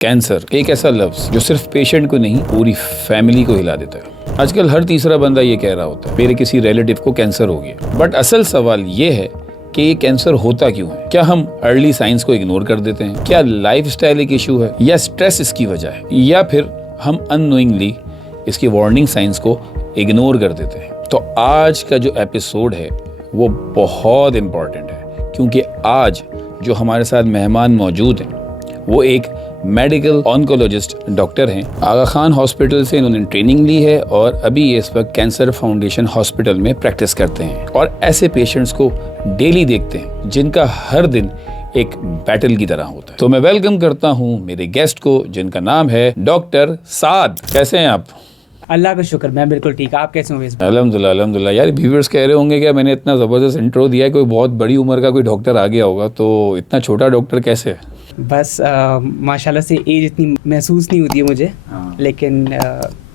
Cancer एक ऐसा लफ्ज जो सिर्फ पेशेंट को नहीं पूरी फैमिली को हिला देता है। आजकल हर तीसरा बंदा ये कह रहा होता है मेरे किसी रिलेटिव को कैंसर हो गया। बट असल सवाल ये है कि ये कैंसर होता क्यों है? क्या हम अर्ली साइंस को इग्नोर कर देते हैं? क्या लाइफस्टाइल एक इशू है या स्ट्रेस इसकी वजह है, या फिर हम अननोइंगली इसकी वार्निंग साइंस को इग्नोर कर देते हैं? तो आज का जो एपिसोड है वो बहुत इम्पॉर्टेंट है, क्योंकि आज जो हमारे साथ मेहमान मौजूद हैं वो एक मेडिकल ऑन्कोलॉजिस्ट डॉक्टर हैं। आगा खान हॉस्पिटल से इन्होंने ट्रेनिंग ली है और अभी ये इस वक्त कैंसर फाउंडेशन हॉस्पिटल में प्रैक्टिस करते हैं और ऐसे पेशेंट्स को डेली देखते हैं जिनका हर दिन एक बैटल की तरह होता है। तो मैं वेलकम करता हूँ मेरे गेस्ट को, जिनका नाम है डॉक्टर साद। कैसे हैं आप? अल्लाह का शुक्र, मैं बिल्कुल ठीक। आप कैसे हो? अल्हम्दुलिल्लाह अल्हम्दुलिल्लाह। यार व्यूअर्स कह रहे होंगे कि मैंने इतना ज़बरदस्त इंट्रो दिया है, कोई बहुत बड़ी उम्र का कोई डॉक्टर आ गया होगा, तो इतना छोटा डॉक्टर कैसे है? बस माशाल्लाह से एज इतनी महसूस नहीं होती है मुझे, लेकिन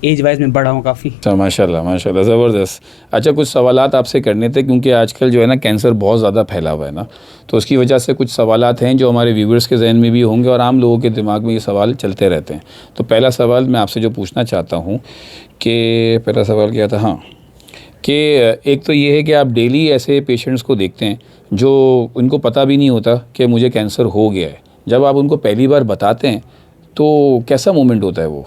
एज वाइज में बड़ा हूँ काफ़ी। अच्छा, माशाल्लाह माशाल्लाह, ज़बरदस्त। अच्छा, कुछ सवालात आपसे करने थे, क्योंकि आजकल जो है ना कैंसर बहुत ज़्यादा फैला हुआ है ना, तो उसकी वजह से कुछ सवालात हैं जो हमारे व्यूवर्स के जहन में भी होंगे और आम लोगों के दिमाग में ये सवाल चलते रहते हैं। तो पहला सवाल मैं आपसे जो पूछना चाहता हूँ कि पहला सवाल क्या था, हाँ, कि एक तो ये है कि आप डेली ऐसे पेशेंट्स को देखते हैं जो उनको पता भी नहीं होता कि मुझे कैंसर हो गया है। जब आप उनको पहली बार बताते हैं तो कैसा मोमेंट होता है वो?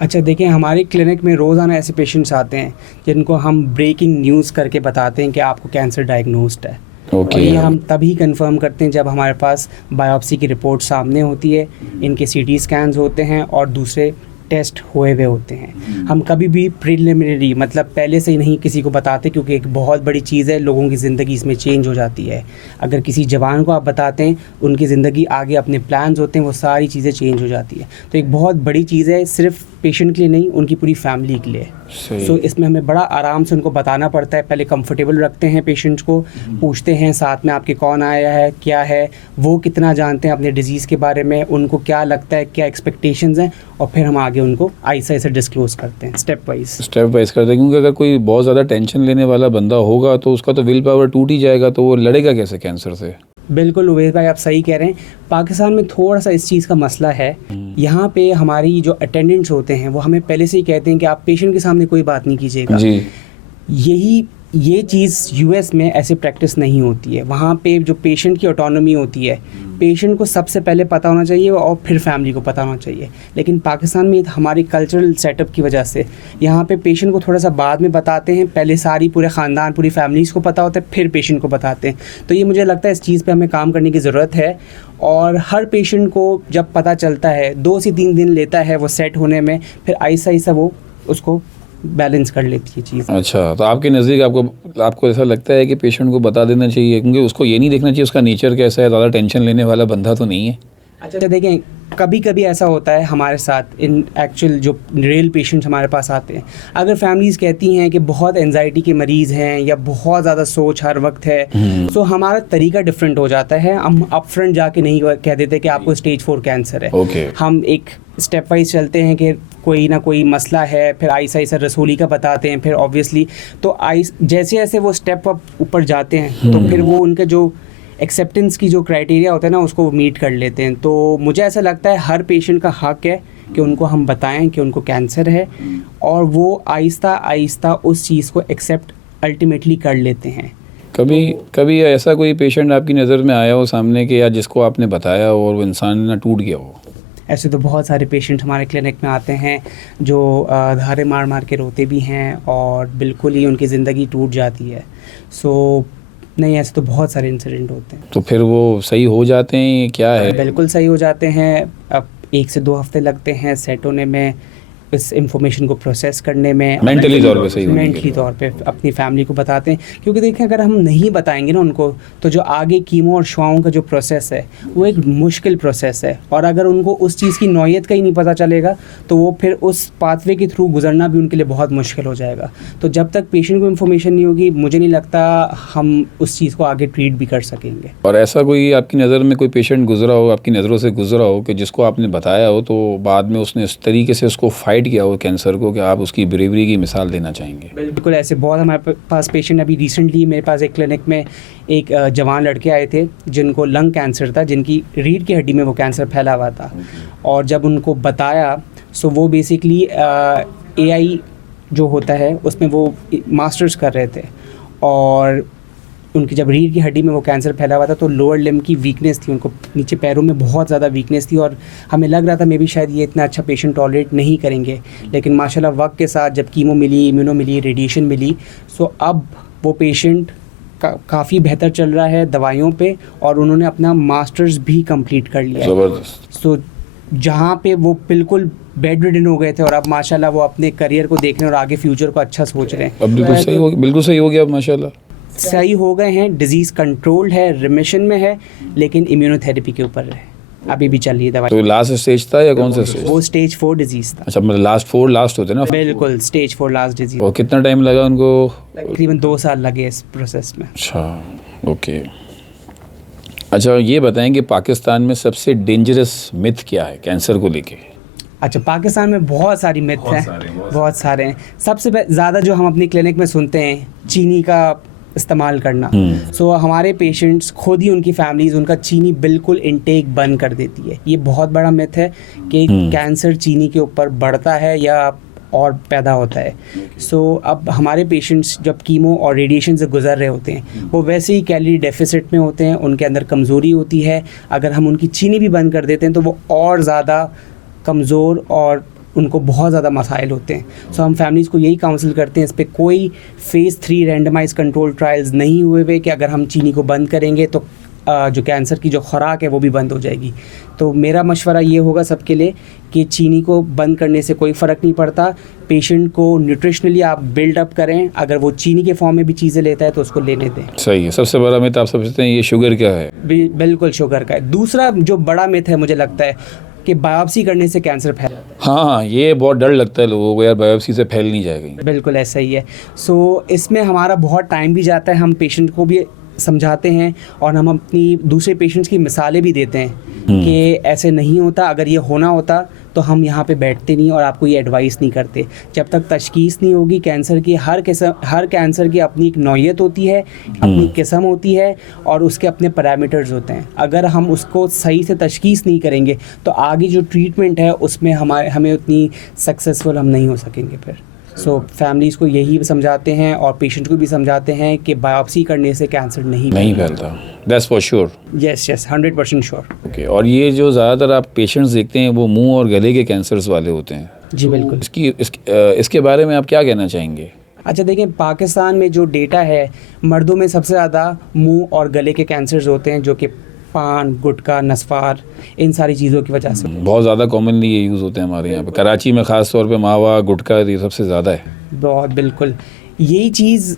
अच्छा, देखिए, हमारे क्लिनिक में रोज़ाना ऐसे पेशेंट्स आते हैं जिनको हम ब्रेकिंग न्यूज़ करके बताते हैं कि आपको कैंसर डायग्नोस्ड है। ओके। ये हम तभी कंफर्म करते हैं जब हमारे पास बायोप्सी की रिपोर्ट सामने होती है, इनके सीटी स्कैन्स होते हैं और दूसरे टेस्ट हुए हुए होते हैं। हम कभी भी प्रिलिमिनरी मतलब पहले से ही नहीं किसी को बताते, क्योंकि एक बहुत बड़ी चीज़ है, लोगों की ज़िंदगी इसमें चेंज हो जाती है। अगर किसी जवान को आप बताते हैं, उनकी ज़िंदगी आगे अपने प्लान्स होते हैं, वो सारी चीज़ें चेंज हो जाती है। तो एक बहुत बड़ी चीज़ है, सिर्फ पेशेंट के लिए नहीं, उनकी पूरी फैमिली के लिए। सो इसमें हमें बड़ा आराम से उनको बताना पड़ता है। पहले कंफर्टेबल रखते हैं पेशेंट्स को, पूछते हैं साथ में आपके कौन आया है, क्या है, वो कितना जानते हैं अपने डिजीज़ के बारे में, उनको क्या लगता है, क्या एक्सपेक्टेशंस हैं, और फिर हम आगे उनको ऐसे ऐसे डिस्क्लोज करते हैं स्टेप वाइज करते हैं। क्योंकि अगर कोई बहुत ज़्यादा टेंशन लेने वाला बंदा होगा तो उसका तो विल पावर टूट ही जाएगा, तो वो लड़ेगा कैसे कैंसर से? बिल्कुल उवैस भाई, आप सही कह रहे हैं। पाकिस्तान में थोड़ा सा इस चीज़ का मसला है। यहाँ पे हमारी जो अटेंडेंट्स होते हैं वो हमें पहले से ही कहते हैं कि आप पेशेंट के सामने कोई बात नहीं कीजिएगा जी। ये चीज़ यूएस में ऐसे प्रैक्टिस नहीं होती है। वहाँ पे जो पेशेंट की ऑटोनॉमी होती है, पेशेंट को सबसे पहले पता होना चाहिए और फिर फैमिली को पता होना चाहिए। लेकिन पाकिस्तान में हमारी कल्चरल सेटअप की वजह से यहाँ पे पेशेंट को थोड़ा सा बाद में बताते हैं, पहले सारी पूरे ख़ानदान पूरी फैमिलीज़ को पता होता है, फिर पेशेंट को बताते हैं। तो ये मुझे लगता है इस चीज़ पे हमें काम करने की ज़रूरत है। और हर पेशेंट को जब पता चलता है, 2 से 3 दिन लेता है वो सेट होने में, फिर आहिस्ता आहिस्ता वो उसको बैलेंस कर लेती है चीज़। अच्छा, तो आपके नज़दीक आपको ऐसा लगता है कि पेशेंट को बता देना चाहिए, क्योंकि उसको ये नहीं देखना चाहिए उसका नेचर कैसा है, ज़्यादा टेंशन लेने वाला बंदा तो नहीं है? अच्छा, देखें, कभी कभी ऐसा होता है हमारे साथ, इन एक्चुअल जो रियल पेशेंट्स हमारे पास आते हैं, अगर फैमिलीज़ कहती हैं कि बहुत एंजाइटी के मरीज़ हैं या बहुत ज़्यादा सोच हर वक्त है, तो हमारा तरीका डिफरेंट हो जाता है। हम अप फ्रंट जाके नहीं कह देते कि आपको स्टेज 4 कैंसर है। हम एक स्टेप वाइज चलते हैं कि कोई ना कोई मसला है, फिर आहिस्ता आहिस्ता रसूली का बताते हैं, फिर ऑब्वियसली तो जैसे जैसे वो स्टेप अप ऊपर जाते हैं तो फिर वो उनके जो एक्सेप्टेंस की जो क्राइटेरिया होता है ना, उसको मीट कर लेते हैं। तो मुझे ऐसा लगता है हर पेशेंट का हक है कि उनको हम बताएं कि उनको कैंसर है, और वो आहिस्ता आहिस्ता उस चीज़ को एक्सेप्ट अल्टीमेटली कर लेते हैं। कभी ऐसा कोई पेशेंट आपकी नज़र में आया हो सामने के, या जिसको आपने बताया और वो इंसान ना टूट गया हो? ऐसे तो बहुत सारे पेशेंट हमारे क्लिनिक में आते हैं जो धारे मार मार के रोते भी हैं और बिल्कुल ही उनकी ज़िंदगी टूट जाती है। सो नहीं, ऐसे तो बहुत सारे इंसिडेंट होते हैं। तो फिर वो सही हो जाते हैं, क्या है? बिल्कुल सही हो जाते हैं। अब 1 से 2 हफ्ते लगते हैं सेट होने में, इस इंफॉर्मेशन को प्रोसेस करने में, मेंटली तौर पे सही होने के लिए। मेंटली तौर पे अपनी फैमिली को बताते हैं। क्योंकि देखें, अगर हम नहीं बताएंगे ना उनको, तो जो आगे कीमो और शुआओं का जो प्रोसेस है वो एक मुश्किल प्रोसेस है, और अगर उनको उस चीज़ की नौयत का ही नहीं पता चलेगा तो वो फिर उस पाथवे के थ्रू गुजरना भी उनके लिए बहुत मुश्किल हो जाएगा। तो जब तक पेशेंट को इन्फॉर्मेशन नहीं होगी, मुझे नहीं लगता हम उस चीज़ को आगे ट्रीट भी कर सकेंगे। और ऐसा कोई आपकी नज़र में कोई पेशेंट गुजरा हो, आपकी नज़रों से गुजरा हो, कि जिसको आपने बताया हो तो बाद में उसने इस तरीके से उसको फाइट फाइट किया वो कैंसर को कि आप उसकी ब्रेवरी की मिसाल देना चाहेंगे? बिल्कुल, ऐसे बहुत हमारे पास पेशेंट, अभी रिसेंटली मेरे पास एक क्लिनिक में एक जवान लड़के आए थे जिनको लंग कैंसर था, जिनकी रीढ़ की हड्डी में वो कैंसर फैला हुआ था। और जब उनको बताया सो वो बेसिकली AI जो होता है उसमें वो मास्टर्स कर रहे थे, और उनकी जब रीढ़ की हड्डी में वो कैंसर फैला हुआ था तो लोअर लिम्ब की वीकनेस थी, उनको नीचे पैरों में बहुत ज़्यादा वीकनेस थी, और हमें लग रहा था मे भी शायद ये इतना अच्छा पेशेंट टॉलरेट नहीं करेंगे। लेकिन माशाल्लाह वक्त के साथ जब कीमो मिली, इम्यूनो मिली, रेडिएशन मिली, सो अब वो पेशेंट काफ़ी बेहतर चल रहा है दवाइयों पे, और उन्होंने अपना मास्टर्स भी कंप्लीट कर लिया है। ज़बरदस्त। सो जहाँ पे वो बिल्कुल बेड रिडन हो गए थे और अब माशाल्लाह वो अपने करियर को देख रहे हैं और आगे फ्यूचर को अच्छा सोच रहे हैं। अब बिल्कुल सही हो गया अब माशाल्लाह। सही हो गए हैं, डिजीज़ कंट्रोल्ड है, रिमिशन में है, लेकिन इम्यूनोथेरेपी के ऊपर है, अभी भी चल रही है दवाई। तो लास्ट स्टेज था या कौन सा स्टेज? वो स्टेज 4 डिजीज़ था। अच्छा, मतलब लास्ट होते हैं ना? बिल्कुल, स्टेज 4 लास्ट डिजीज़। और कितना टाइम लगा उनको? तकरीबन 2 साल लगे इस प्रोसेस में। अच्छा, ओके। अच्छा, ये बताएं कि पाकिस्तान में सबसे डेंजरस मिथ क्या है कैंसर को लेके? अच्छा, पाकिस्तान में बहुत सारी मिथ हैं, बहुत सारे हैं। सबसे ज़्यादा जो हम अपनी क्लिनिक में सुनते हैं, चीनी का इस्तेमाल करना। सो हमारे पेशेंट्स खुद ही, उनकी फैमिलीज़ उनका चीनी बिल्कुल इनटेक बंद कर देती है। ये बहुत बड़ा मिथ है कि कैंसर चीनी के ऊपर बढ़ता है या और पैदा होता है। सो अब हमारे पेशेंट्स जब कीमो और रेडिएशन से गुजर रहे होते हैं, वो वैसे ही कैलोरी डेफिसिट में होते हैं, उनके अंदर कमज़ोरी होती है। अगर हम उनकी चीनी भी बंद कर देते हैं तो वो और ज़्यादा कमज़ोर और उनको बहुत ज़्यादा मसाइल होते हैं। सो हम फैमिलीज़ को यही काउंसिल करते हैं, इस पे कोई फेज़ 3 रैंडमाइज कंट्रोल ट्रायल्स नहीं हुए हुए कि अगर हम चीनी को बंद करेंगे तो जो कैंसर की जो खुराक है वो भी बंद हो जाएगी। तो मेरा मशवरा ये होगा सबके लिए कि चीनी को बंद करने से कोई फ़र्क नहीं पड़ता। पेशेंट को न्यूट्रिशनली आप बिल्ड अप करें, अगर वो चीनी के फॉर्म में भी चीज़ें लेता है तो उसको लेने दें। सही है। सबसे बड़ा मिथ आप समझते हैं ये शुगर क्या है? बिल्कुल शुगर का है। दूसरा जो बड़ा मिथ है मुझे लगता है कि बायोप्सी करने से कैंसर फैल जाता है। हाँ, ये बहुत डर लगता है लोगों को, यार बायोप्सी से फैल नहीं जाएगा। बिल्कुल ऐसा ही है। सो इसमें हमारा बहुत टाइम भी जाता है, हम पेशेंट को भी समझाते हैं और हम अपनी दूसरे पेशेंट्स की मिसालें भी देते हैं कि ऐसे नहीं होता, अगर ये होना होता तो हम यहाँ पे बैठते नहीं और आपको ये एडवाइस नहीं करते। जब तक तशखीस नहीं होगी कैंसर की, हर कैंसर की अपनी एक नौइयत होती है, अपनी किस्म होती है और उसके अपने पैरामीटर्स होते हैं। अगर हम उसको सही से तशखीस नहीं करेंगे तो आगे जो ट्रीटमेंट है उसमें हमें उतनी सक्सेसफुल हम नहीं हो सकेंगे फिर। सो फैमिलीज़ को यही समझाते हैं और पेशेंट को भी समझाते हैं कि बायोप्सी करने से कैंसर नहीं फैलता। That's for sure. Yes 100% sure. Okay. और ये जो ज़्यादातर आप पेशेंट्स देखते हैं वो मुंह और गले के कैंसर्स वाले होते हैं। जी बिल्कुल। इसके बारे में आप क्या कहना चाहेंगे? अच्छा देखिए, पाकिस्तान में जो डेटा है, मर्दों में सबसे ज़्यादा मुंह और गले के कैंसर्स होते हैं, जो कि पान, गुटखा, नस्वार, इन सारी चीज़ों की वजह से बहुत ज़्यादा कॉमनली ये यूज़ होते हैं हमारे यहाँ पे। कराची में ख़ास तौर पे मावा, गुटखा ये सबसे ज़्यादा है। बहुत बिल्कुल। यही चीज़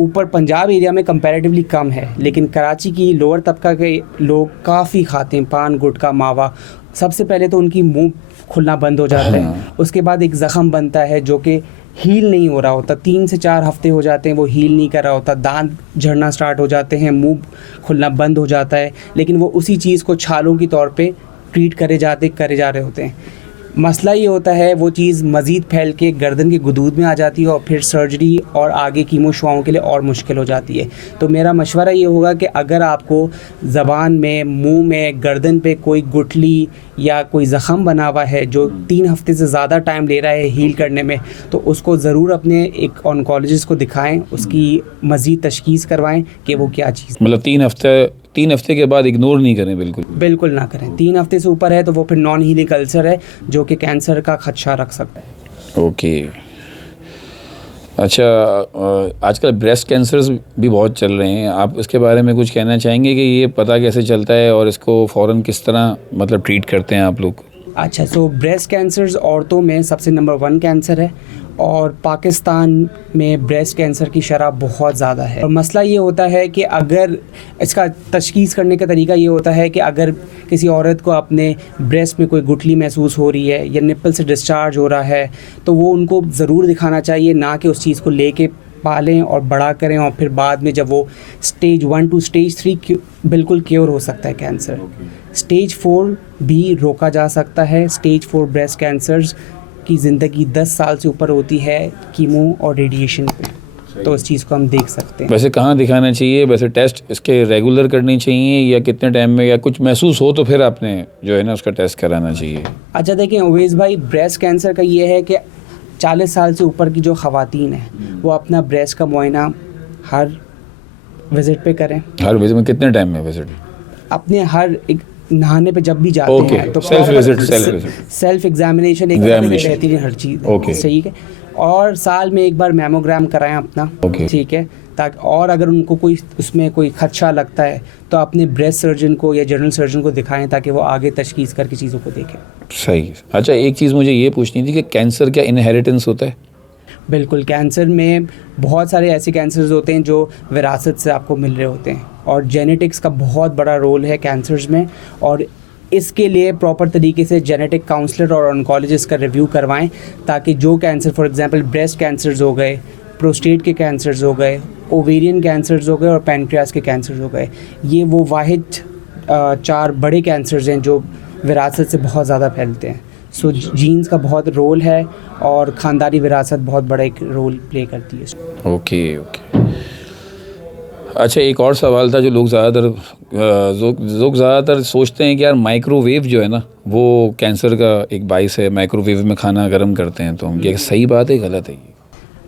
ऊपर पंजाब एरिया में कंपैरेटिवली कम है, लेकिन कराची की लोअर तबका के लोग काफ़ी खाते हैं पान, गुटखा, मावा। सबसे पहले तो उनकी मुंह खुलना बंद हो जाता है, उसके बाद एक ज़ख़म बनता है जो कि हील नहीं हो रहा होता, 3 से 4 हफ्ते हो जाते हैं वो हील नहीं कर रहा होता, दांत झड़ना स्टार्ट हो जाते हैं, मुंह खुलना बंद हो जाता है, लेकिन वो उसी चीज़ को छालों की तौर पे ट्रीट करे जा रहे होते हैं। मसला ये होता है वो चीज़ मज़ीद फैल के गर्दन के गुदूद में आ जाती है और फिर सर्जरी और आगे कीमो शुआओं के लिए और मुश्किल हो जाती है। तो मेरा मशवरा ये होगा कि अगर आपको ज़बान में, मुंह में, गर्दन पे कोई गुठली या कोई ज़ख़म बना हुआ है जो 3 हफ्ते से ज़्यादा टाइम ले रहा है हील करने में, तो उसको ज़रूर अपने एक ऑन्कोलॉजिस्ट को दिखाएं, उसकी मज़ीद तशख़ीस करवाएं कि वो क्या चीज़। मतलब 3 हफ्ते के बाद इग्नोर नहीं करें? बिल्कुल ना करें। 3 हफ्ते से ऊपर है तो वो फिर नॉन हीलिंग अल्सर है जो कि कैंसर का खदशा रख सकता है। ओके। अच्छा, आजकल ब्रेस्ट कैंसर्स भी बहुत चल रहे हैं, आप इसके बारे में कुछ कहना चाहेंगे कि ये पता कैसे चलता है और इसको फ़ौरन किस तरह मतलब ट्रीट करते हैं आप लोग? अच्छा, सो ब्रेस्ट कैंसर्स औरतों में सबसे नंबर 1 कैंसर है और पाकिस्तान में ब्रेस्ट कैंसर की शरह बहुत ज़्यादा है। और मसला ये होता है कि अगर इसका तशख़ीस करने का तरीका ये होता है कि अगर किसी औरत को अपने ब्रेस्ट में कोई गुठली महसूस हो रही है या निप्पल से डिस्चार्ज हो रहा है तो वो उनको ज़रूर दिखाना चाहिए, ना कि उस चीज़ को लेके पालें और बड़ा करें और फिर बाद में जब वो स्टेज 1 to स्टेज 3 बिल्कुल क्योर हो सकता है कैंसर। स्टेज 4 भी रोका जा सकता है। स्टेज 4 ब्रेस्ट कैंसर्स आपकी ज़िंदगी 10 साल से ऊपर होती है कीमो और रेडिएशन पे, तो उस चीज़ को हम देख सकते हैं। वैसे कहाँ दिखाना चाहिए, वैसे टेस्ट इसके रेगुलर करने चाहिए या कितने टाइम में, या कुछ महसूस हो तो फिर आपने जो है ना उसका टेस्ट कराना चाहिए? अच्छा देखें उवैस भाई, ब्रेस्ट कैंसर का ये है कि 40 साल से ऊपर की जो ख़वातीन हैं वो अपना ब्रेस्ट का मुआयना हर विज़िट पे करें। हर विजिट में कितने टाइम में विजिट? अपने हर एक नहाने पे जब भी जाते Okay, हैं तो self visit, self visit. Self examination एक Examination. रहती है हर चीज़। Okay. ठीक है, और साल में एक बार मैमोग्राम कराएं अपना। Okay. ठीक है, ताकि और अगर उनको कोई उसमें कोई खदशा लगता है तो अपने ब्रेस्ट सर्जन को या जनरल सर्जन को दिखाएं ताकि वो आगे तशखीस करके चीज़ों को देखें। सही। अच्छा, एक चीज़ मुझे ये पूछनी थी कि कैंसर क्या इनहेरिटेंस होता है? बिल्कुल, कैंसर में बहुत सारे ऐसे कैंसर्स होते हैं जो विरासत से आपको मिल रहे होते हैं, और जेनेटिक्स का बहुत बड़ा रोल है कैंसर्स में। और इसके लिए प्रॉपर तरीके से जेनेटिक काउंसलर और ऑन्कोलॉजिस्ट का रिव्यू करवाएं, ताकि जो cancer, for example breast cancers हो गए, प्रोस्टेट के कैंसर्स हो गए, ओवेरियन कैंसर्स हो गए और पैनक्रियास के कैंसर्स हो गए, ये वो वाहिद 4 बड़े कैंसर्स हैं जो विरासत से बहुत ज़्यादा फैलते हैं। सो जीन्स का बहुत रोल है और ख़ानदानी विरासत बहुत बड़ा एक रोल प्ले करती है। ओके। अच्छा, एक और सवाल था जो लोग ज़्यादातर सोचते हैं कि यार माइक्रोवेव जो है ना वो कैंसर का एक बाइस है, माइक्रोवेव में खाना गर्म करते हैं, तो ये सही बात है गलत है ये?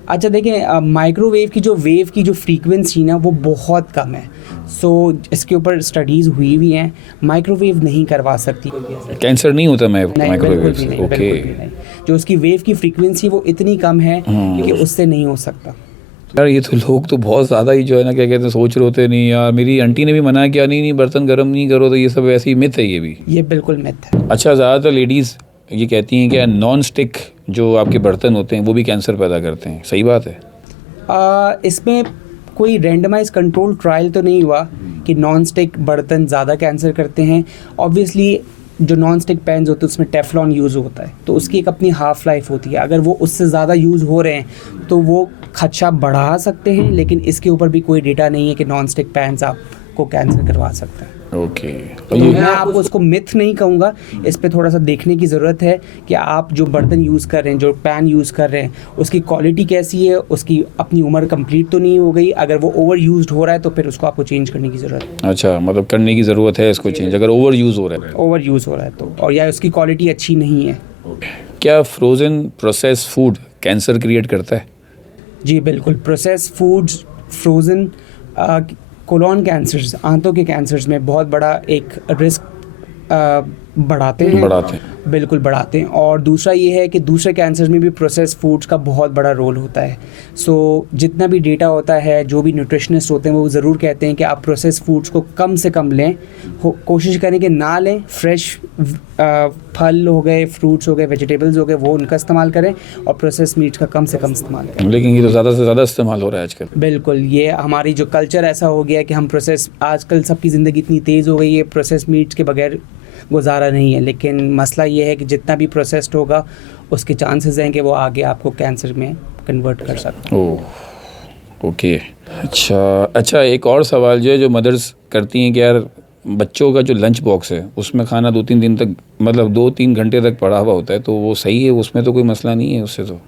अच्छा देखें, माइक्रोवेव की जो वेव की जो फ्रीक्वेंसी ना वो बहुत कम है। सो इसके ऊपर स्टडीज़ हुई हैं, माइक्रोवेव नहीं करवा सकती कोई भी असर। कैंसर नहीं होता माइक्रोवेव बिल्कुल भी से? नहीं, ओके। बिल्कुल भी नहीं। जो उसकी वेव की फ्रीक्वेंसी वो इतनी कम है कि उससे नहीं हो सकता। यार ये तो लोग तो बहुत ज़्यादा ही जो है ना क्या कहते हैं सोच रहे होते नहीं यार, मेरी आंटी ने भी मना किया नहीं बर्तन गर्म नहीं करो, तो ये सब ऐसी मिथ है ये भी? ये बिल्कुल मिथ है। अच्छा, ज़्यादातर लेडीज़ ये कहती हैं कि नॉन स्टिक जो आपके बर्तन होते हैं वो भी कैंसर पैदा करते हैं, सही बात है? इसमें कोई रेंडमाइज कंट्रोल ट्रायल तो नहीं हुआ कि नॉन स्टिक बर्तन ज़्यादा कैंसर करते हैं। ऑब्वियसली जो नॉन स्टिक पैन्स होते हैं उसमें टेफ्लॉन यूज़ होता है, तो उसकी एक अपनी हाफ़ लाइफ होती है। अगर वो उससे ज़्यादा यूज़ हो रहे हैं तो वो खदशा बढ़ा सकते हैं, लेकिन इसके ऊपर भी कोई डेटा नहीं है कि नॉन स्टिक पैन्स आपको कैंसर करवा सकता है। ओके। तो मैं आपको उसको मिथ नहीं कहूँगा, इस पे थोड़ा सा देखने की ज़रूरत है कि आप जो बर्तन यूज़ कर रहे हैं, जो पैन यूज़ कर रहे हैं, उसकी क्वालिटी कैसी है, उसकी अपनी उम्र कंप्लीट तो नहीं हो गई। अगर वो ओवर यूज्ड हो रहा है तो फिर उसको आपको चेंज करने की ज़रूरत है। अच्छा, मतलब करने की ज़रूरत है इसको चेंज अगर ओवर यूज़ हो रहा है? ओवर यूज़ हो रहा है तो, और या उसकी क्वालिटी अच्छी नहीं है। क्या frozen process food cancer create करता है? जी बिल्कुल, process foods, frozen colon cancers, आंतों के कैंसर्स में बहुत बड़ा एक रिस्क बढ़ाते हैं। बिल्कुल बढ़ाते हैं। और दूसरा ये है कि दूसरे कैंसर में भी प्रोसेस फूड्स का बहुत बड़ा रोल होता है। सो जितना भी डेटा होता है, जो भी न्यूट्रिशनिस्ट होते हैं वो ज़रूर कहते हैं कि आप प्रोसेस फूड्स को कम से कम लें, कोशिश करें कि ना लें। फ्रेश फल हो गए, फ्रूट्स हो गए, वेजिटेबल्स हो गए, वो उनका इस्तेमाल करें, और प्रोसेस मीट्स का कम से कम इस्तेमाल करें। लेकिन ये तो ज़्यादा से ज़्यादा इस्तेमाल हो रहा है आजकल। बिल्कुल, ये हमारी जो कल्चर ऐसा हो गया कि हम प्रोसेस, आजकल सबकी ज़िंदगी इतनी तेज़ हो गई है, प्रोसेस मीट्स के बगैर गुजारा नहीं है। लेकिन मसला ये है कि जितना भी प्रोसेस्ड होगा उसके चांसेस हैं कि वो आगे आपको कैंसर में कन्वर्ट कर सकता है। ओह, ओके। अच्छा, एक और सवाल जो है जो मदर्स करती हैं कि यार बच्चों का जो लंच बॉक्स है उसमें खाना 2-3 दिन तक, मतलब 2-3 घंटे तक पड़ा हुआ होता है, तो वो सही है? उसमें तो कोई मसला नहीं है उससे? तो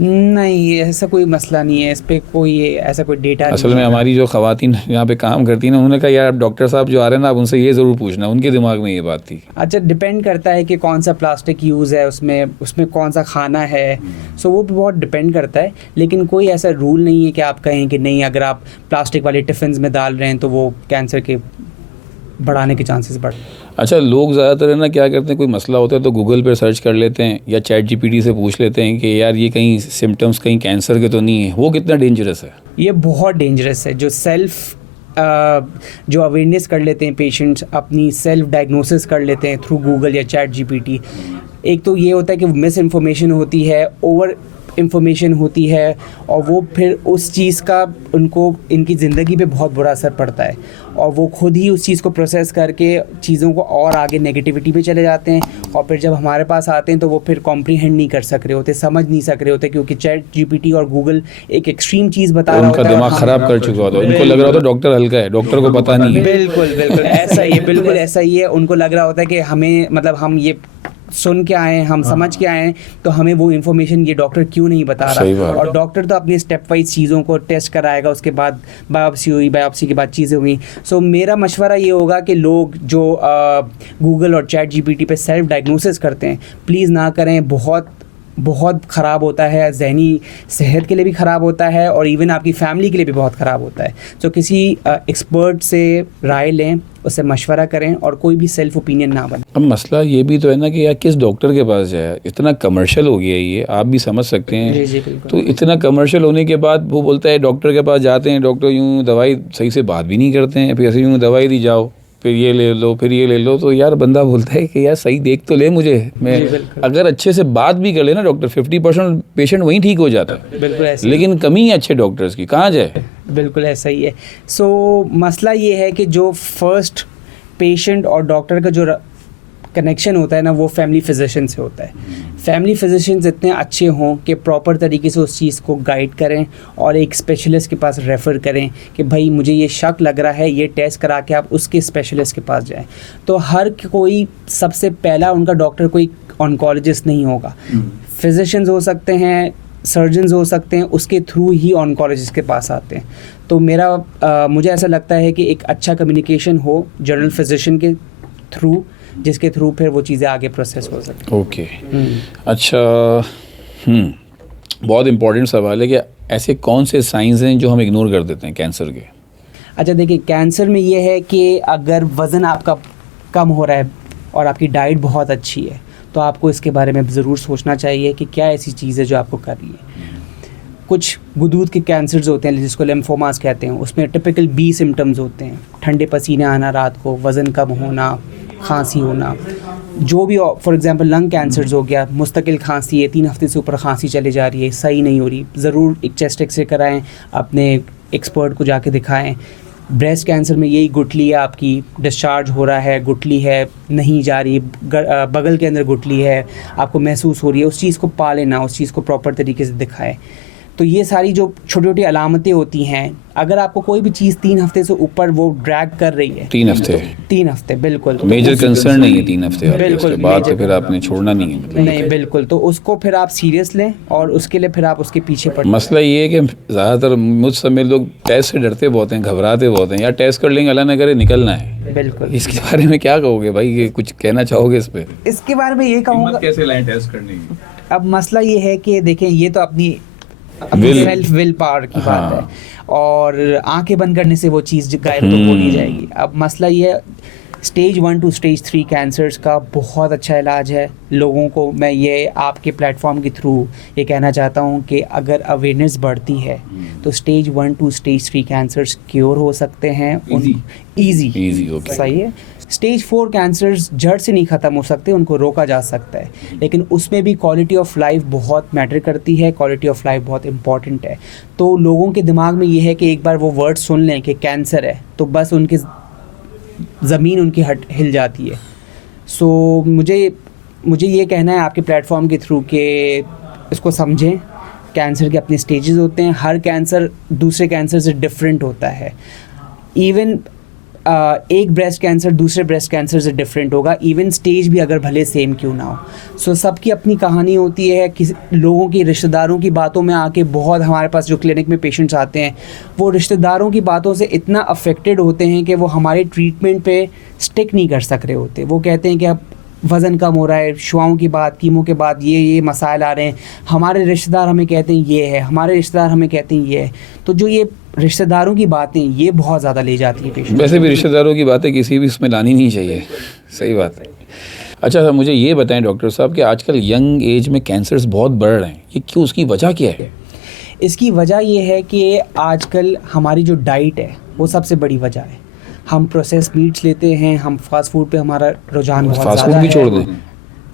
नहीं, ऐसा कोई मसला नहीं है, इस पर कोई ऐसा कोई डेटा नहीं। असल में हमारी जो ख़वातीन यहाँ पे काम करती हैं ना, उन्होंने कहा यार डॉक्टर साहब जो आ रहे हैं ना, आप उनसे ये ज़रूर पूछना, उनके दिमाग में ये बात थी। अच्छा, डिपेंड करता है कि कौन सा प्लास्टिक यूज़ है उसमें कौन सा खाना है। सो वो भी बहुत डिपेंड करता है, लेकिन कोई ऐसा रूल नहीं है कि आप कहें कि नहीं, अगर आप प्लास्टिक वाले टिफ़िन में डाल रहे हैं तो वो कैंसर के बढ़ाने के चांसेस बढ़। अच्छा, लोग ज़्यादातर है ना क्या करते हैं, कोई मसला होता है तो गूगल पर सर्च कर लेते हैं या चैट जीपीटी से पूछ लेते हैं कि यार ये कहीं सिम्टम्स कहीं कैंसर के तो नहीं है। वो कितना डेंजरस है? ये बहुत डेंजरस है। जो अवेयरनेस कर लेते हैं पेशेंट्स, अपनी सेल्फ डायग्नोसिस कर लेते हैं थ्रू गूगल या चैट जीपीटी। एक तो ये होता है कि मिस इन्फॉर्मेशन होती है, ओवर इंफॉर्मेशन होती है, और वो फिर उस चीज़ का इनकी ज़िंदगी पे बहुत बुरा असर पड़ता है, और वो खुद ही उस चीज़ को प्रोसेस करके चीज़ों को और आगे नेगेटिविटी पे चले जाते हैं, और फिर जब हमारे पास आते हैं तो वो फिर कॉम्प्रीहेंड नहीं कर सक रहे होते, समझ नहीं सक रहे होते, क्योंकि चैट जीपीटी और गूगल एक एक्सट्रीम चीज़ बता रहा होता है। उनका दिमाग ख़राब कर चुका होता है, उनको लग रहा होता है डॉक्टर हल्का है, डॉक्टर को पता नहीं है। बिल्कुल ऐसा ही है, बिल्कुल ऐसा ही है। उनको लग रहा होता है कि हमें, मतलब हम ये सुन के आए हैं, हम समझ के आए हैं, तो हमें वो इन्फॉर्मेशन ये डॉक्टर क्यों नहीं बता रहा। और डॉक्टर तो अपनी स्टेप वाइज चीज़ों को टेस्ट कराएगा, उसके बाद बायोप्सी हुई, बायोप्सी के बाद चीज़ें हुई। सो मेरा मशवरा ये होगा कि लोग जो गूगल और चैट जीपीटी पे सेल्फ डायग्नोसिस करते हैं, प्लीज़ ना करें। बहुत ख़राब होता है, जहनी सेहत के लिए भी ख़राब होता है और इवन आपकी फैमिली के लिए भी बहुत ख़राब होता है। तो किसी एक्सपर्ट से राय लें, उससे मशवरा करें और कोई भी सेल्फ ओपिनियन ना बने। अब मसला ये भी तो है ना कि यार किस डॉक्टर के पास जाए, इतना कमर्शियल हो गया है ये, आप भी समझ सकते हैं। जी जी बिल्कुल। तो इतना कमर्शियल होने के बाद वो बोलता है डॉक्टर के पास जाते हैं, डॉक्टर यूँ दवाई सही से बात भी नहीं करते हैं, फिर ऐसे यूँ दवाई दी जाओ, फिर ये ले लो, फिर ये ले लो। तो यार बंदा बोलता है कि यार सही देख तो ले मुझे, मैं अगर अच्छे से बात भी कर लेना डॉक्टर, 50% पेशेंट वहीं ठीक हो जाता है। बिल्कुल ऐसा, लेकिन कमी है अच्छे डॉक्टर्स की, कहाँ जाए। बिल्कुल ऐसा ही है। सो मसला ये है कि जो फर्स्ट पेशेंट और डॉक्टर का जो कनेक्शन होता है ना, वो फैमिली फिजिशियन से होता है। फैमिली फिजिशियंस इतने अच्छे हों कि प्रॉपर तरीके से उस चीज़ को गाइड करें और एक स्पेशलिस्ट के पास रेफ़र करें कि भाई मुझे ये शक लग रहा है, ये टेस्ट करा के आप उसके स्पेशलिस्ट के पास जाएं। तो हर कोई सबसे पहला उनका डॉक्टर कोई ऑन्कोलॉजिस्ट नहीं होगा, फिजिशियंस हो सकते हैं, सर्जन्स हो सकते हैं, उसके थ्रू ही ऑन्कोलॉजिस्ट के पास आते हैं। तो मुझे ऐसा लगता है कि एक अच्छा कम्युनिकेशन हो जनरल फिजिशियन के थ्रू, जिसके थ्रू फिर वो चीज़ें आगे प्रोसेस हो सकती। ओके अच्छा, बहुत इम्पोर्टेंट सवाल है कि ऐसे कौन से साइंस हैं जो हम इग्नोर कर देते हैं कैंसर के। अच्छा देखिए, कैंसर में ये है कि अगर वज़न आपका कम हो रहा है और आपकी डाइट बहुत अच्छी है, तो आपको इसके बारे में ज़रूर सोचना चाहिए कि क्या ऐसी चीज़ है जो आपको कर रही है। कुछ गुदूद के कैंसर्स होते हैं जिसको लिम्फोमास कहते हैं, उसमें टिपिकल 20 सिम्टम्स होते हैं, ठंडे पसीने आना रात को, वज़न कम होना, खांसी होना, जो भी। फॉर एग्जांपल लंग कैंसर्स हो गया, मुस्तकिल खांसी है, 3 हफ्ते से ऊपर खांसी चली जा रही है, सही नहीं हो रही, ज़रूर एक चेस्ट एक्सरे कराएं, अपने एक्सपर्ट को जाके दिखाएं। ब्रेस्ट कैंसर में यही गुठली है आपकी, डिस्चार्ज हो रहा है, गुठली है नहीं जा रही, बगल के अंदर गुठली है, आपको महसूस हो रही है, उस चीज़ को पा लेना, उस चीज़ को प्रॉपर तरीके से दिखाएं। तो ये सारी जो छोटी छोटी अलामतें होती हैं, अगर आपको कोई भी चीज़ 3 हफ्ते से ऊपर वो ड्रैग कर रही है, 3 हफ्ते बिल्कुल तो मेजर कंसर्न नहीं है 3 हफ्ते, बिल्कुल बाद तो फिर आपने छोड़ना नहीं है, मतलब नहीं बिल्कुल। तो उसको फिर आप सीरियस लें और उसके लिए फिर आप उसके पीछे पड़ें। मसला ये है कि ज़्यादातर मुझ समय लोग टेस्ट से डरते बहुत हैं, घबराते बहुत हैं, यार टेस्ट कर लेंगे, अल्लाह ना करे निकलना है। बिल्कुल, इसके बारे में क्या कहोगे भाई, ये कुछ कहना चाहोगे इस पे? इसके बारे में ये कहूँगा, कैसे लाएं टेस्ट करने की? अब मसला ये है कि देखें, ये तो अपनी सेल्फ विल पावर की बात है, और आंखें बंद करने से वो चीज़ गायब तो हो नहीं जाएगी। अब मसला ये है, स्टेज 1 to स्टेज 3 कैंसर्स का बहुत अच्छा इलाज है। लोगों को मैं ये आपके प्लेटफॉर्म के थ्रू ये कहना चाहता हूँ कि अगर अवेयरनेस बढ़ती है तो stage 1 to stage 3 cancers cure हो सकते हैं। ईजी ओके, सही है। स्टेज 4 कैंसर्स जड़ से नहीं ख़त्म हो सकते, उनको रोका जा सकता है, लेकिन उसमें भी क्वालिटी ऑफ लाइफ बहुत मैटर करती है, क्वालिटी ऑफ लाइफ बहुत इंपॉर्टेंट है। तो लोगों के दिमाग में ये है कि एक बार वो वर्ड सुन लें कि कैंसर है तो बस उनकी ज़मीन उनकी हिल जाती है। सो मुझे ये कहना है आपके प्लेटफॉर्म के थ्रू कि इसको समझें, कैंसर के अपने स्टेजेस होते हैं, हर कैंसर दूसरे कैंसर से डिफरेंट होता है। इवन एक ब्रेस्ट कैंसर दूसरे ब्रेस्ट कैंसर से डिफरेंट होगा, इवन स्टेज भी अगर भले सेम क्यों ना हो। सो सबकी अपनी कहानी होती है। किसी लोगों की रिश्तेदारों की बातों में आके, बहुत हमारे पास जो क्लिनिक में पेशेंट्स आते हैं वो रिश्तेदारों की बातों से इतना अफेक्टेड होते हैं कि वो हमारे ट्रीटमेंट पे स्टिक नहीं कर सक रहे होते। वो कहते हैं कि अब वज़न कम हो रहा है, शुआओं की बात, कीमो के बाद ये मसाइल आ रहे हैं, हमारे रिश्तेदार हमें कहते हैं ये है, हमारे रिश्तेदार हमें कहते हैं ये है। तो जो ये रिश्तेदारों की बातें ये बहुत ज़्यादा ले जाती है पेशेंट। वैसे भी रिश्तेदारों की बातें किसी भी उसमें लानी नहीं चाहिए, सही बात है। अच्छा सर, मुझे ये बताएं डॉक्टर साहब कि आजकल यंग एज में कैंसर्स बहुत बढ़ रहे हैं, ये क्यों, उसकी वजह क्या है? इसकी वजह ये है कि आजकल हमारी जो डाइट है वो सबसे बड़ी वजह है। हम प्रोसेस मीट्स लेते हैं, हम फास्ट फूड पे हमारा रुझान बहुत ज़्यादा है। फास्ट फूड भी छोड़ दें?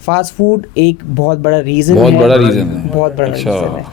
फास्ट फूड एक बहुत बड़ा रीज़न है, बहुत बड़ा रीज़न है।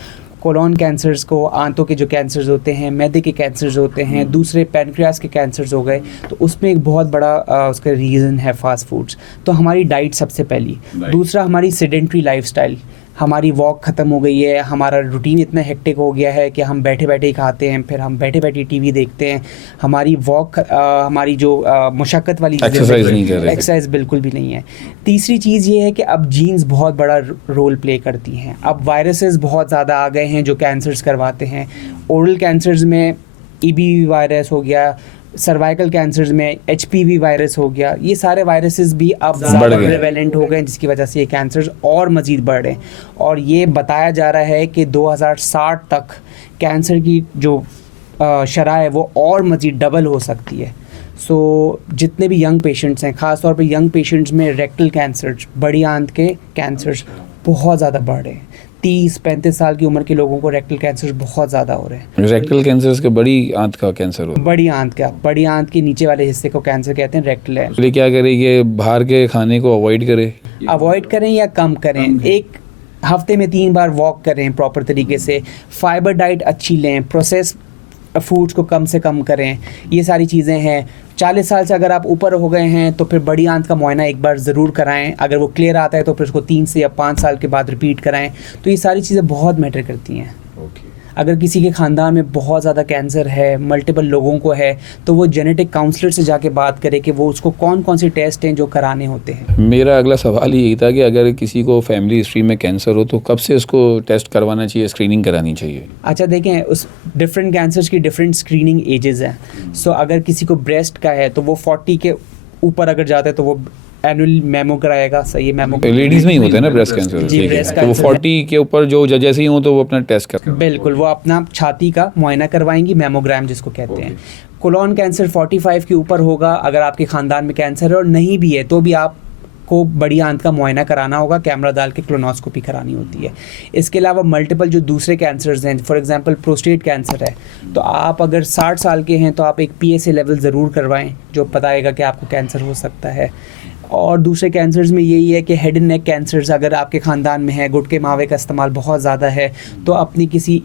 कोलोन कैंसर्स को, आंतों के जो कैंसर्स होते हैं, मैदे के कैंसर्स होते हैं, दूसरे पैनक्रियास के कैंसर्स हो गए, तो उसमें एक बहुत बड़ा उसका रीज़न है फास्ट फूड्स। तो हमारी डाइट सबसे पहली। दूसरा हमारी सेडेंट्री लाइफस्टाइल, हमारी वॉक ख़त्म हो गई है, हमारा रूटीन इतना हेक्टिक हो गया है कि हम बैठे बैठे ही खाते हैं, फिर हम बैठे बैठे टीवी देखते हैं, हमारी वॉक हमारी जो मशक्क़त वाली एक्सरसाइज नहीं कर रहे, एक्सरसाइज बिल्कुल भी नहीं है। तीसरी चीज़ ये है कि अब जीन्स बहुत बड़ा रोल प्ले करती हैं। अब वायरसेस बहुत ज़्यादा आ गए हैं जो कैंसर्स करवाते हैं। ओरल कैंसर्स में EBV वायरस हो गया, सर्वाइकल कैंसर्स में HPV वायरस हो गया, ये सारे वायरसेस भी अब ज़्यादा प्रेवेलेंट हो गए हैं, जिसकी वजह से ये कैंसर्स और मज़ीद बढ़ रहे हैं। और ये बताया जा रहा है कि 2060 तक कैंसर की जो शरह है वो और मज़ीद डबल हो सकती है। सो जितने भी यंग पेशेंट्स हैं, ख़ास तौर पे यंग पेशेंट्स में रेक्टल कैंसर्स, बड़ी आंत के कैंसर्स बहुत ज़्यादा बढ़ रहे हैं। 30-35 साल की उम्र के लोगों को रेक्टल कैंसर बहुत ज़्यादा हो रहे हैं। रेक्टल कैंसर के बड़ी आंत का कैंसर हो, बड़ी आंत के नीचे वाले हिस्से को कैंसर कहते हैं, रेक्टल है। इसलिए क्या करें कि बाहर के खाने को अवॉइड करें या कम करें। एक हफ्ते में 3 बार वॉक करें प्रॉपर तरीके से, फाइबर डाइट अच्छी लें, प्रोसेस फूड्स को कम से कम करें, ये सारी चीज़ें हैं। 40 साल से अगर आप ऊपर हो गए हैं तो फिर बड़ी आंत का मुआयना एक बार ज़रूर कराएं। अगर वो क्लियर आता है तो फिर उसको 3 से या 5 साल के बाद रिपीट कराएं। तो ये सारी चीज़ें बहुत मैटर करती हैं। अगर किसी के ख़ानदान में बहुत ज़्यादा कैंसर है, मल्टीपल लोगों को है, तो वो जेनेटिक काउंसलर से जाके बात करे कि वो उसको कौन कौन से टेस्ट हैं जो कराने होते हैं। मेरा अगला सवाल यही था कि अगर किसी को फैमिली हिस्ट्री में कैंसर हो तो कब से उसको टेस्ट करवाना चाहिए, स्क्रीनिंग करानी चाहिए? अच्छा देखें, उस डिफरेंट कैंसर्स की डिफरेंट स्क्रीनिंग एजेस हैं। सो अगर किसी को ब्रेस्ट का है तो वो 40 के ऊपर अगर जाता है तो वो एनुअल मेमो कराएगा। सही है, मेमो लेडीज़ में ही होता है ना ब्रेस्ट कैंसर? जी, ब्रेस्ट तो वो 40 के ऊपर जो जैसे ही हो तो वो अपना टेस्ट कर, बिल्कुल वो अपना छाती का मुआयना करवाएंगी, मेमोग्राम जिसको कहते हैं। कोलोन कैंसर 45 के ऊपर होगा अगर आपके ख़ानदान में कैंसर है, और नहीं भी है तो भी आपको बड़ी आंत का मुआयना कराना होगा, कैमरा डाल के क्लोनोस्कोपी करानी होती है। इसके अलावा मल्टीपल जो दूसरे कैंसर्स हैं, फॉर एग्जांपल प्रोस्टेट कैंसर है, तो आप अगर 60 साल के हैं तो आप एक PSA लेवल ज़रूर करवाएं जो बताएगा कि आपको कैंसर हो सकता है। और दूसरे कैंसर्स में यही है कि हेड एंड नेक कैंसर्स अगर आपके ख़ानदान में है, गुटके मावे का इस्तेमाल बहुत ज़्यादा है, तो अपनी किसी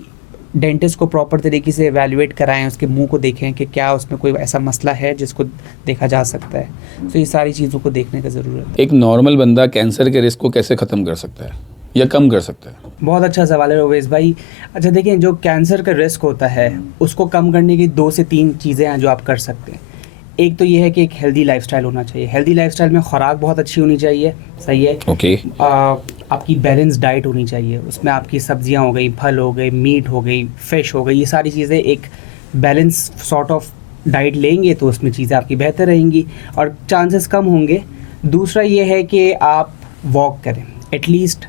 डेंटिस्ट को प्रॉपर तरीके से एवेलुएट कराएं, उसके मुंह को देखें कि क्या उसमें कोई ऐसा मसला है जिसको देखा जा सकता है। तो ये सारी चीज़ों को देखने का ज़रूरत है। एक नॉर्मल बंदा कैंसर के रिस्क को कैसे ख़त्म कर सकता है या कम कर सकता है? बहुत अच्छा सवाल है रोवेश भाई। अच्छा देखें, जो कैंसर का रिस्क होता है उसको कम करने की 2 से 3 चीज़ें हैं जो आप कर सकते हैं। एक तो ये है कि एक हेल्दी लाइफस्टाइल होना चाहिए। हेल्दी लाइफस्टाइल में खुराक बहुत अच्छी होनी चाहिए, सही है। ओके। आपकी बैलेंस डाइट होनी चाहिए, उसमें आपकी सब्जियां हो गई, फल हो गए, मीट हो गई, फिश हो गई, ये सारी चीज़ें एक बैलेंस सॉर्ट ऑफ डाइट लेंगे तो उसमें चीज़ें आपकी बेहतर रहेंगी और चांसेस कम होंगे। दूसरा ये है कि आप वॉक करें एटलीस्ट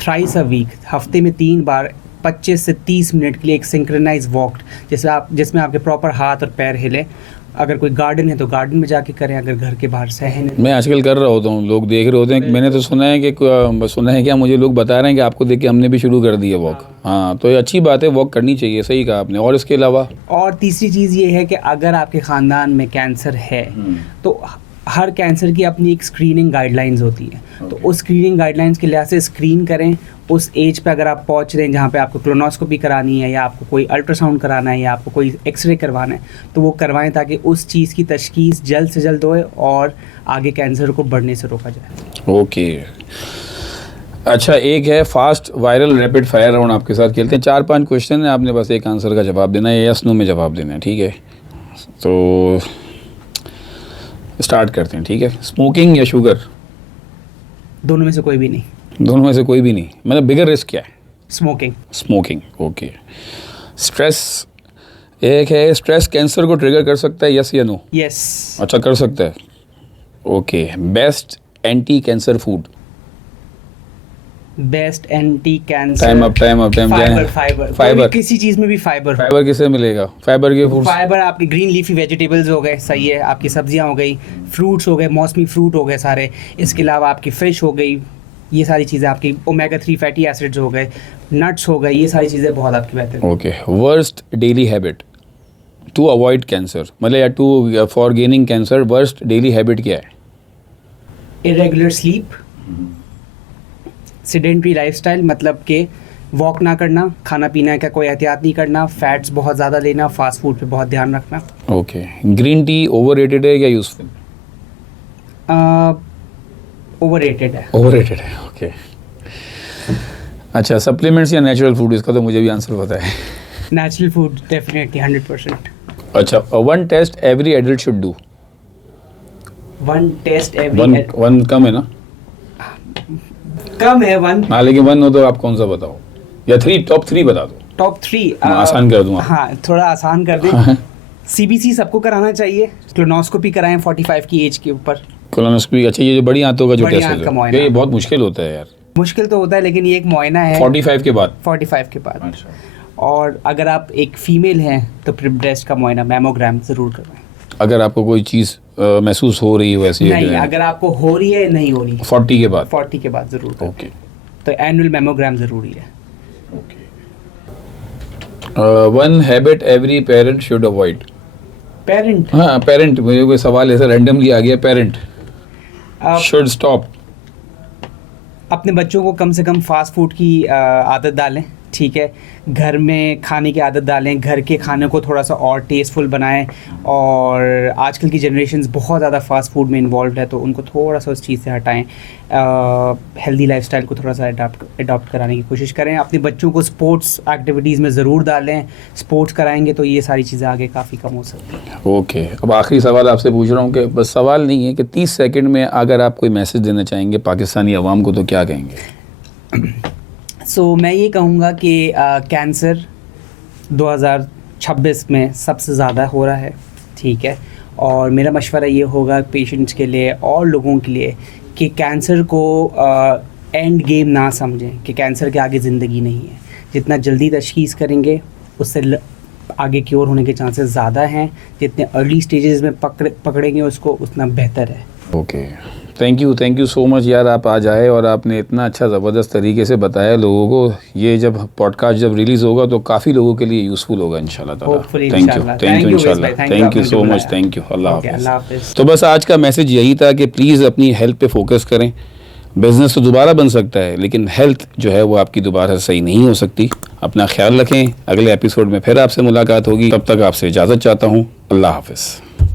थ्राइस अ वीक, हफ्ते में 3 बार 25 से 30 मिनट के लिए एक सिंक्रोनाइज वॉक, जिसमें आपके प्रॉपर हाथ और पैर हिले। अगर कोई गार्डन है तो गार्डन में जाके करें, अगर घर के बाहर सहन है। मैं आजकल कर रहा होता हूँ, लोग देख रहे होते हैं। मैंने तो सुना है क्या, मुझे लोग बता रहे हैं कि आपको देख के हमने भी शुरू कर दिया वॉक। हाँ, तो ये अच्छी बात है, वॉक करनी चाहिए, सही कहा आपने। और इसके अलावा और तीसरी चीज़ ये है कि अगर आपके ख़ानदान में कैंसर है तो हर कैंसर की अपनी एक स्क्रीनिंग गाइडलाइंस होती है। तो उस स्क्रीनिंग गाइडलाइंस के लिहाज से स्क्रीन करें। उस एज पे अगर आप पहुंच रहे हैं जहाँ पे आपको क्लोनोस्कोपी करानी है या आपको कोई अल्ट्रासाउंड कराना है या आपको कोई एक्सरे करवाना है तो वो करवाएं, ताकि उस चीज़ की तशखीस जल्द से जल्द होए और आगे कैंसर को बढ़ने से रोका जाए। ओके। अच्छा, एक है fast viral rapid fire round आपके साथ खेलते हैं। 4-5 क्वेश्चन है, आपने बस एक आंसर का जवाब देना है, यस नो में जवाब देना है, ठीक है? तो स्टार्ट करते हैं, ठीक है? स्मोकिंग या शुगर? दोनों में से कोई भी नहीं। दोनों में से कोई भी नहीं, मतलब बिगर रिस्क क्या है? स्मोकिंग। Smoking, okay. स्ट्रेस, एक है स्ट्रेस कैंसर को ट्रिगर कर सकता है, यस या नो? यस। अच्छा, कर सकता है, okay. Best anti cancer food? Best anti cancer, time up fibre. किसी चीज़ में भी फाइबर किसे मिलेगा? फाइबर के फूड, फाइबर आपकी ग्रीन लीफी वेजिटेबल्स हो गए, सही है, आपकी सब्जियां हो गई, फ्रूट्स हो गए, मौसमी फ्रूट हो गए सारे। इसके अलावा आपकी फ़िश हो गई, ये सारी चीज़ें आपकी ओमेगा 3 फैटी एसिड्स हो गए, नट्स हो गए, ये सारी चीज़ें बहुत आपकी बेहतर। Okay. Worst daily habit to avoid cancer, मतलब या to for gaining cancer, worst daily habit क्या है? इरेगुलर स्लीप, सेडेंटरी लाइफस्टाइल, मतलब कि वॉक ना करना, खाना पीना का कोई एहतियात नहीं करना, फैट्स बहुत ज़्यादा लेना, फास्ट फूड पे बहुत ध्यान रखना। ओके। ग्रीन टी ओवररेटेड है या यूजफुल? ओवररेटेड है। ओवररेटेड है, ओके। अच्छा, सप्लीमेंट्स या नेचुरल फूड, इसका तो मुझे भी आंसर पता है। Natural food definitely 100%। अच्छा, one test every adult should do. One test everyone कम है ना? कम है वन। हाँ, लेकिन वन हो तो आप कौन सा बताओ, या टॉप थ्री बता दो। टॉप 3 मैं आसान कर दूंगा। हाँ, थोड़ा आसान कर दें। CBC सबको कराना चाहिए, क्लोनोस्कोपी कराएं 45 की एज के ऊपर। कोलोनोस्कोपी, अच्छा, ये जो बड़ी आंतों का जो बड़ी टेस्ट आंत का है मुआयना। ये बहुत मुश्किल होता है यार। मुश्किल तो होता है, लेकिन ये एक मुआयना है 45 के बाद। 45 के बाद। अच्छा, और अगर आप एक फीमेल हैं तो फिर ब्रेस्ट का मुआयना मैमोग्राम ज़रूर करवाएं। अगर आपको कोई चीज़ महसूस हो रही है वैसी नहीं, अगर आपको हो रही है नहीं हो रही, 40 के बाद। 40 के बाद ज़रूर करें। ओके, तो एनुअल मैमोग्राम ज़रूरी है। One habit every parent should avoid. Parent, हाँ, पेरेंट, मुझे कोई सवाल ऐसा रैंडमली आ गया, पेरेंट शुड स्टॉप। अपने बच्चों को कम से कम फास्ट फूड की आदत डालें, ठीक है। घर में खाने की आदत डालें, घर के खाने को थोड़ा सा और टेस्टफुल बनाएं। और आजकल की जनरेशन्स बहुत ज़्यादा फास्ट फूड में इन्वॉल्व है, तो उनको थोड़ा सा उस चीज़ से हटाएं। हेल्दी लाइफस्टाइल को थोड़ा सा अडॉप्ट कराने की कोशिश करें। अपने बच्चों को स्पोर्ट्स एक्टिविटीज़ में ज़रूर डालें। स्पोर्ट्स कराएंगे तो ये सारी चीज़ें आगे काफ़ी कम हो सकती हैं। ओके, अब आखिरी सवाल आपसे पूछ रहा हूँ कि बस सवाल नहीं है कि 30 सेकंड में अगर आप कोई मैसेज देना चाहेंगे पाकिस्तानी अवाम को तो क्या कहेंगे? मैं ये कहूँगा कि कैंसर 2026 में सबसे ज़्यादा हो रहा है, ठीक है। और मेरा मशवरा ये होगा पेशेंट्स के लिए और लोगों के लिए कि कैंसर को एंड गेम ना समझें, कि कैंसर के आगे ज़िंदगी नहीं है। जितना जल्दी तशख़ीस करेंगे उससे आगे क्योर होने के चांसेस ज़्यादा हैं। जितने अर्ली स्टेजेस में पकड़ेंगे उसको, उतना बेहतर है। Okay, thank you so much यार, आप आज आए और आपने इतना अच्छा ज़बरदस्त तरीके से बताया लोगों को। ये जब पॉडकास्ट जब रिलीज़ होगा तो काफ़ी लोगों के लिए यूज़फुल होगा इंशाल्लाह ताला। Thank you so much, thank you, अल्लाह हाफ़िज़। तो बस आज का मैसेज यही था कि प्लीज़ अपनी हेल्थ पे फोकस करें। बिज़नेस तो दोबारा बन सकता है, लेकिन हेल्थ जो है वो आपकी दोबारा सही नहीं हो सकती। अपना ख्याल रखें। अगले एपिसोड में फिर आपसे मुलाकात होगी, तब तक आपसे इजाज़त चाहता हूँ। अल्लाह हाफ़िज़।